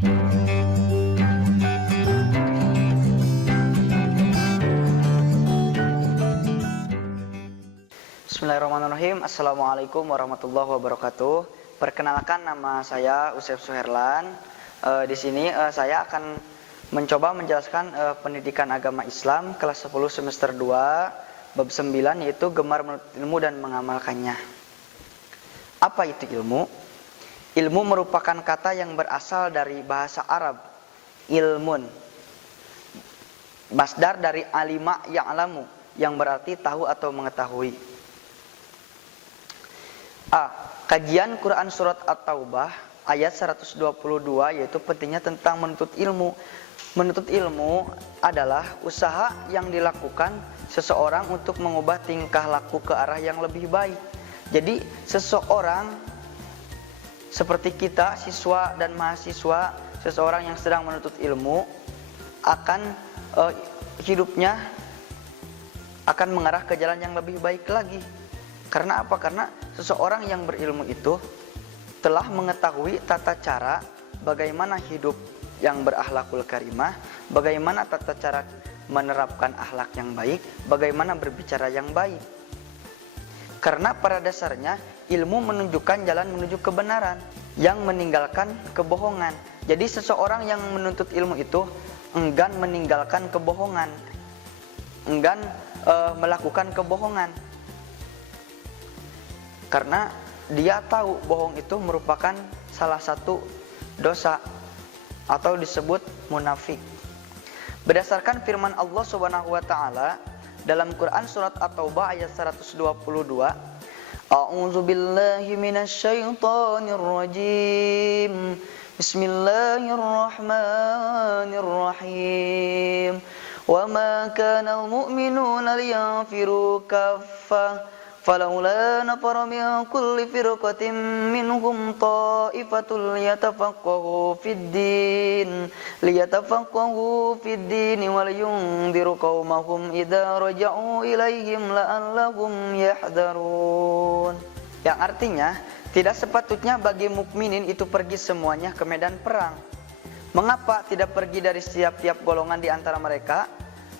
Bismillahirrahmanirrahim. Assalamualaikum warahmatullahi wabarakatuh. Perkenalkan, nama saya Usef Suherlan. Di sini saya akan mencoba menjelaskan pendidikan agama Islam kelas 10 semester 2 bab 9, yaitu gemar menuntut ilmu dan mengamalkannya. Apa itu ilmu? Ilmu merupakan kata yang berasal dari bahasa Arab, ilmun. Masdar dari alima ya'lamu, yang berarti tahu atau mengetahui. Kajian Quran Surat At-Taubah ayat 122, yaitu pentingnya tentang menuntut ilmu. Menuntut ilmu adalah usaha yang dilakukan seseorang untuk mengubah tingkah laku ke arah yang lebih baik. Jadi seseorang seperti kita, siswa dan mahasiswa, seseorang yang sedang menuntut ilmu akan hidupnya akan mengarah ke jalan yang lebih baik lagi. Karena apa? Karena seseorang yang berilmu itu telah mengetahui tata cara bagaimana hidup yang berakhlakul karimah, bagaimana tata cara menerapkan akhlak yang baik, bagaimana berbicara yang baik. Karena pada dasarnya ilmu menunjukkan jalan menuju kebenaran, yang meninggalkan kebohongan. Jadi seseorang yang menuntut ilmu itu enggan meninggalkan kebohongan, enggan melakukan kebohongan. Karena dia tahu bohong itu merupakan salah satu dosa atau disebut munafik. Berdasarkan firman Allah Subhanahu wa taala dalam Quran Surat At-Taubah ayat 122, A'udzu billahi minasyaitonir rajim. Bismillahirrahmanirrahim. Wa ma kana al-mu'minuna liyanfiru kaffah فلولا نفر من كل فرقة منهم طائفة ليتفقهوا في الدين ولينذروا قومهم إذا رجعوا إليهم لعلهم يحذرون. Yang artinya, tidak sepatutnya bagi mukminin itu pergi semuanya ke medan perang. Mengapa tidak pergi dari setiap golongan di antara mereka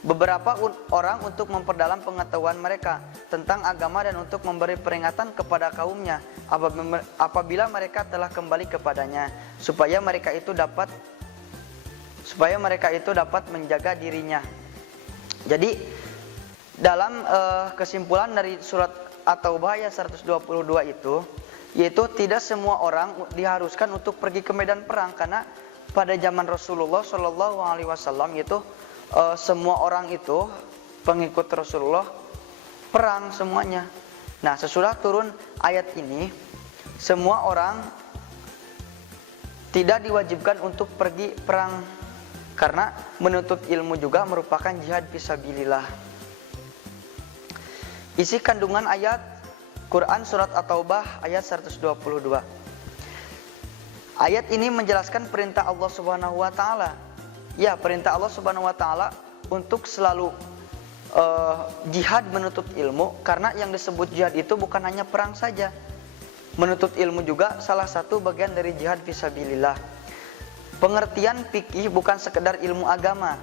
beberapa orang untuk memperdalam pengetahuan mereka tentang agama dan untuk memberi peringatan kepada kaumnya apabila mereka telah kembali kepadanya, supaya mereka itu dapat menjaga dirinya. Jadi dalam kesimpulan dari surat At-Taubah ayat 122 itu, yaitu tidak semua orang diharuskan untuk pergi ke medan perang, karena pada zaman Rasulullah Shallallahu Alaihi Wasallam itu semua orang itu pengikut Rasulullah perang semuanya. Nah, sesudah turun ayat ini, semua orang tidak diwajibkan untuk pergi perang, karena menuntut ilmu juga merupakan jihad fisabilillah. Isi kandungan ayat Quran Surat At-Taubah ayat 122. Ayat ini menjelaskan perintah Allah Subhanahu wa taala. Ya, perintah Allah Subhanahu wa taala untuk selalu jihad menuntut ilmu, karena yang disebut jihad itu bukan hanya perang saja. Menuntut ilmu juga salah satu bagian dari jihad fisabilillah. Pengertian fikih bukan sekedar ilmu agama,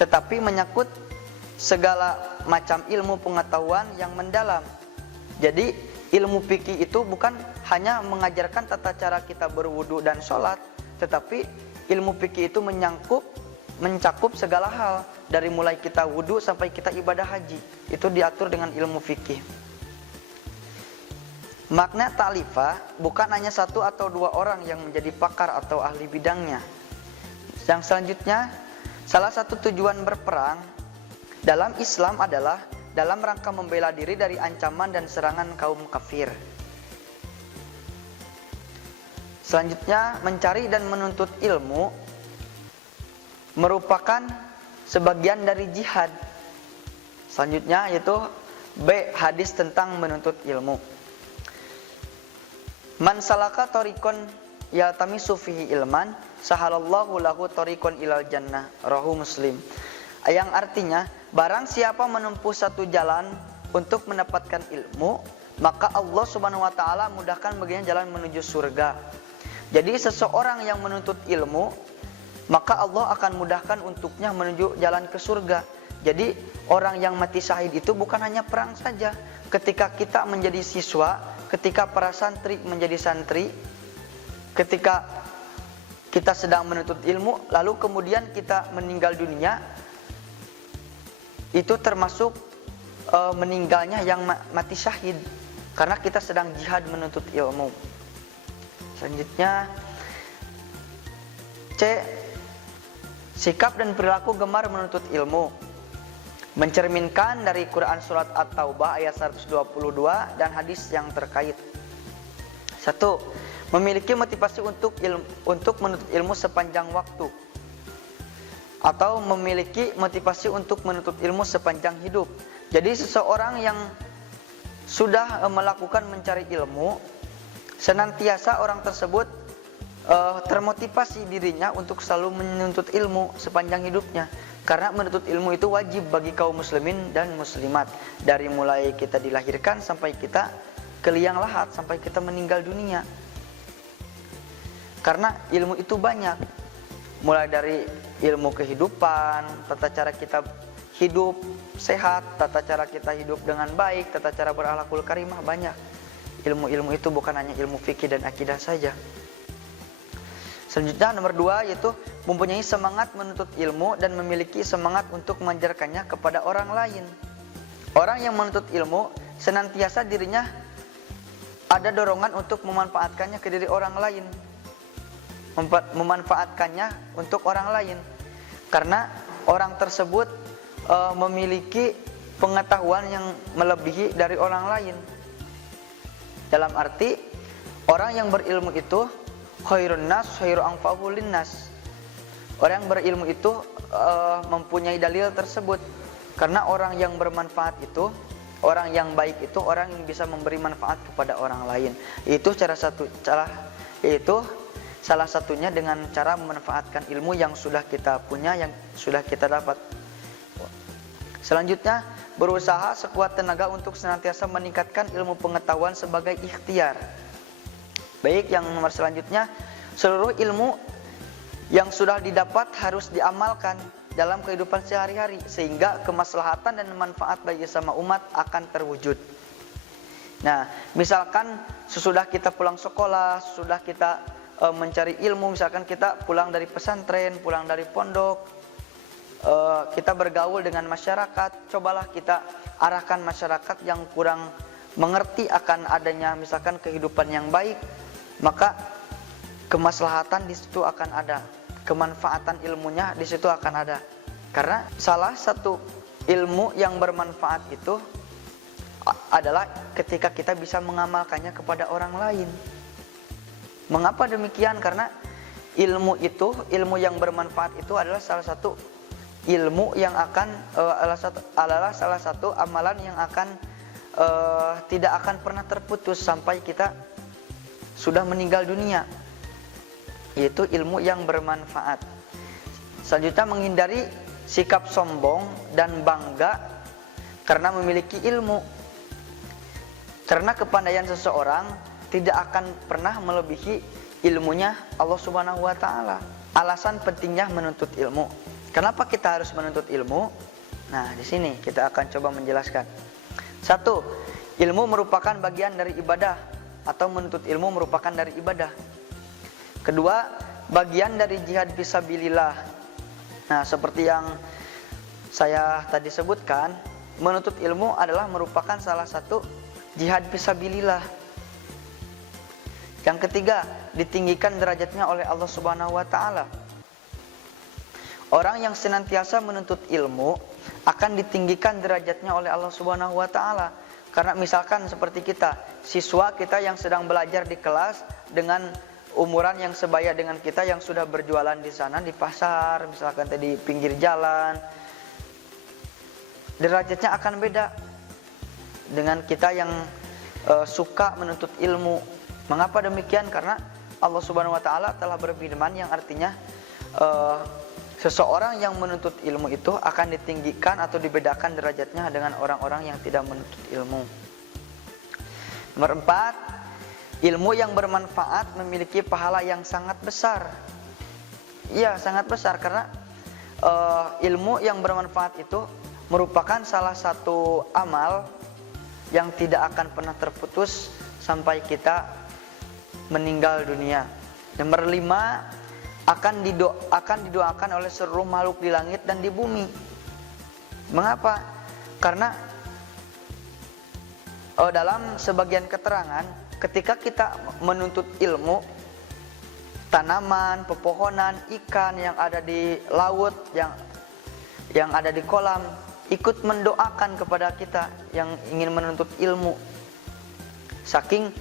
tetapi menyangkut segala macam ilmu pengetahuan yang mendalam. Jadi ilmu fikih itu bukan hanya mengajarkan tata cara kita berwudu dan sholat, tetapi ilmu fikih itu mencakup segala hal, dari mulai kita wudu sampai kita ibadah haji. Itu diatur dengan ilmu fikih. Makna ta'lifah bukan hanya satu atau dua orang yang menjadi pakar atau ahli bidangnya. Yang selanjutnya, salah satu tujuan berperang dalam Islam adalah dalam rangka membela diri dari ancaman dan serangan kaum kafir. Selanjutnya, mencari dan menuntut ilmu merupakan sebagian dari jihad. Selanjutnya yaitu B, hadis tentang menuntut ilmu. Man salaka tariqan yaltamisu fihi ilman, sahalallahu lahu tariqan ilal jannah, rawahu Muslim. Yang artinya, barang siapa menempuh satu jalan untuk mendapatkan ilmu, maka Allah Subhanahu wa taala mudahkan baginya jalan menuju surga. Jadi seseorang yang menuntut ilmu, maka Allah akan mudahkan untuknya menuju jalan ke surga. Jadi orang yang mati syahid itu bukan hanya perang saja. Ketika kita menjadi siswa, ketika para santri menjadi santri, ketika kita sedang menuntut ilmu, lalu kemudian kita meninggal dunia, itu termasuk meninggalnya yang mati syahid, karena kita sedang jihad menuntut ilmu. Selanjutnya C. Sikap dan perilaku gemar menuntut ilmu, mencerminkan dari Quran surat At-Taubah ayat 122 dan hadis yang terkait. 1. Memiliki motivasi untuk menuntut ilmu sepanjang waktu, atau memiliki motivasi untuk menuntut ilmu sepanjang hidup. Jadi seseorang yang sudah melakukan mencari ilmu, senantiasa orang tersebut termotivasi dirinya untuk selalu menuntut ilmu sepanjang hidupnya. Karena menuntut ilmu itu wajib bagi kaum muslimin dan muslimat, dari mulai kita dilahirkan sampai kita ke liang lahat, sampai kita meninggal dunia. Karena ilmu itu banyak, mulai dari ilmu kehidupan, tata cara kita hidup sehat, tata cara kita hidup dengan baik, tata cara berakhlakul karimah, banyak. Ilmu-ilmu itu bukan hanya ilmu fikih dan akidah saja. Selanjutnya nomor 2, yaitu mempunyai semangat menuntut ilmu dan memiliki semangat untuk mengajarkannya kepada orang lain. Orang yang menuntut ilmu senantiasa dirinya ada dorongan untuk memanfaatkannya ke diri orang lain, memanfaatkannya untuk orang lain, karena orang tersebut memiliki pengetahuan yang melebihi dari orang lain. Dalam arti, orang yang berilmu itu khairun nas khairu anfa'u linnas. Orang yang berilmu itu mempunyai dalil tersebut, karena orang yang bermanfaat itu, orang yang baik itu orang yang bisa memberi manfaat kepada orang lain. Itu salah satunya dengan cara memanfaatkan ilmu yang sudah kita punya, yang sudah kita dapat. Selanjutnya, berusaha sekuat tenaga untuk senantiasa meningkatkan ilmu pengetahuan sebagai ikhtiar. Baik, yang nomor selanjutnya, seluruh ilmu yang sudah didapat harus diamalkan dalam kehidupan sehari-hari, sehingga kemaslahatan dan manfaat bagi sama umat akan terwujud. Nah, misalkan sesudah kita pulang sekolah, sesudah kita mencari ilmu, misalkan kita pulang dari pesantren, pulang dari pondok, kita bergaul dengan masyarakat, cobalah kita arahkan masyarakat yang kurang mengerti akan adanya misalkan kehidupan yang baik, maka kemaslahatan di situ akan ada, kemanfaatan ilmunya di situ akan ada. Karena salah satu ilmu yang bermanfaat itu adalah ketika kita bisa mengamalkannya kepada orang lain. Mengapa demikian? Karena ilmu yang bermanfaat itu adalah salah satu ilmu yang akan adalah salah satu amalan yang akan tidak akan pernah terputus sampai kita sudah meninggal dunia, yaitu ilmu yang bermanfaat. Selanjutnya, menghindari sikap sombong dan bangga karena memiliki ilmu, karena kepandaian seseorang tidak akan pernah melebihi ilmunya Allah Subhanahu wa taala. Alasan pentingnya menuntut ilmu. Kenapa kita harus menuntut ilmu? Nah, di sini kita akan coba menjelaskan. 1. Ilmu merupakan bagian dari ibadah, atau menuntut ilmu merupakan dari ibadah. Kedua, bagian dari jihad fisabilillah. Nah, seperti yang saya tadi sebutkan, menuntut ilmu adalah merupakan salah satu jihad fisabilillah. Yang ketiga, ditinggikan derajatnya oleh Allah Subhanahu wa taala. Orang yang senantiasa menuntut ilmu akan ditinggikan derajatnya oleh Allah Subhanahu wa taala. Karena misalkan seperti kita, siswa kita yang sedang belajar di kelas dengan umuran yang sebaya dengan kita yang sudah berjualan di sana di pasar, misalkan di pinggir jalan, derajatnya akan beda dengan kita yang suka menuntut ilmu. Mengapa demikian? Karena Allah Subhanahu wa taala telah berfirman yang artinya seseorang yang menuntut ilmu itu akan ditinggikan atau dibedakan derajatnya dengan orang-orang yang tidak menuntut ilmu. Nomor 4, ilmu yang bermanfaat memiliki pahala yang sangat besar. Iya, sangat besar karena ilmu yang bermanfaat itu merupakan salah satu amal yang tidak akan pernah terputus sampai kita meninggal dunia. Nomor 5, akan didoakan oleh seluruh makhluk di langit dan di bumi. Mengapa? Karena dalam sebagian keterangan, ketika kita menuntut ilmu, tanaman, pepohonan, ikan yang ada di laut, yang ada di kolam, ikut mendoakan kepada kita yang ingin menuntut ilmu. Saking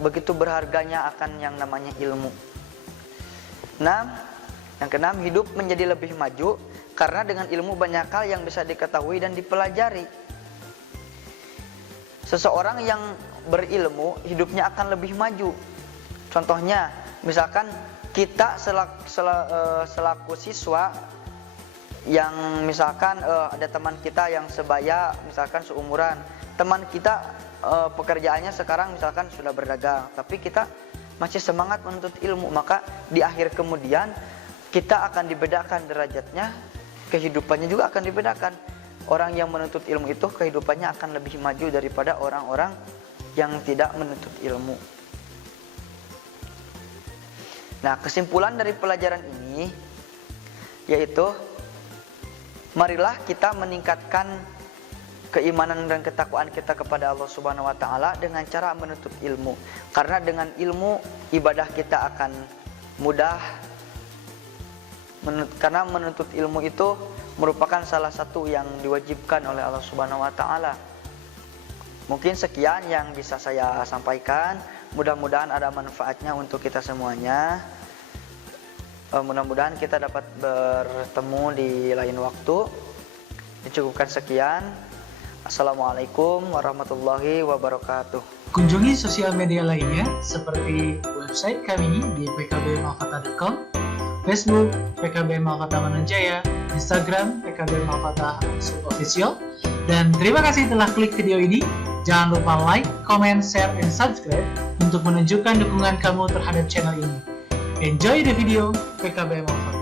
begitu berharganya akan yang namanya ilmu. Yang keenam, hidup menjadi lebih maju karena dengan ilmu banyak hal yang bisa diketahui dan dipelajari. Seseorang yang berilmu, hidupnya akan lebih maju. Contohnya, misalkan kita selaku siswa yang misalkan ada teman kita yang sebaya, misalkan seumuran. Teman kita pekerjaannya sekarang misalkan sudah berdagang, tapi kita masih semangat menuntut ilmu, maka di akhir kemudian kita akan dibedakan derajatnya, kehidupannya juga akan dibedakan. Orang yang menuntut ilmu itu kehidupannya akan lebih maju daripada orang-orang yang tidak menuntut ilmu. Nah, kesimpulan dari pelajaran ini yaitu marilah kita meningkatkan keimanan dan ketakwaan kita kepada Allah Subhanahu wa taala dengan cara menuntut ilmu. Karena dengan ilmu ibadah kita akan mudah. Karena menuntut ilmu itu merupakan salah satu yang diwajibkan oleh Allah Subhanahu wa taala. Mungkin sekian yang bisa saya sampaikan. Mudah-mudahan ada manfaatnya untuk kita semuanya. Mudah-mudahan kita dapat bertemu di lain waktu. Dicukupkan sekian. Assalamualaikum warahmatullahi wabarakatuh. Kunjungi sosial media lainnya seperti website kami di pkbmalfata.com, Facebook PKB Malfata Mananjaya, Instagram PKB Malfata Official. Dan terima kasih telah klik video ini. Jangan lupa like, comment, share, and subscribe untuk menunjukkan dukungan kamu terhadap channel ini. Enjoy the video PKB Malfata.